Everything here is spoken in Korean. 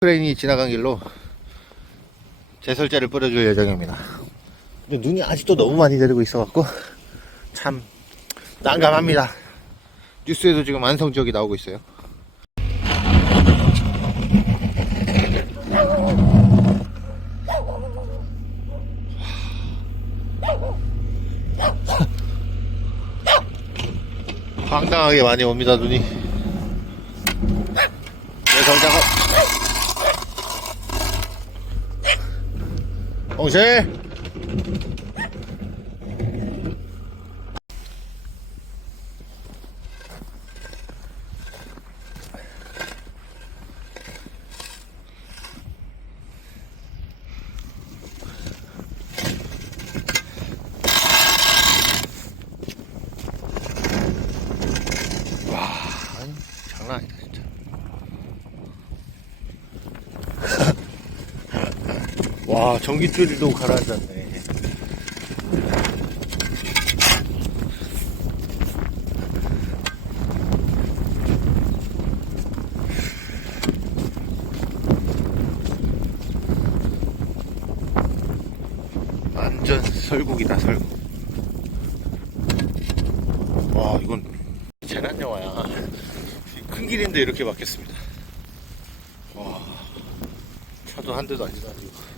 크레인이 지나간 길로 제설제를 뿌려줄 예정입니다. 눈이 아직도 너무 많이 내리고 있어갖고 참 난감합니다. 뉴스에도 지금 완성 지역이 나오고 있어요. 황당하게 많이 옵니다 눈이. 제설 작업. 아니, 장난 아니다 와 전기줄도 가라앉았네. 완전 설국이다 설국. 와 이건 재난 영화야. 큰 길인데 이렇게 막혔습니다. 와 차도 한 대도 아니고 아니고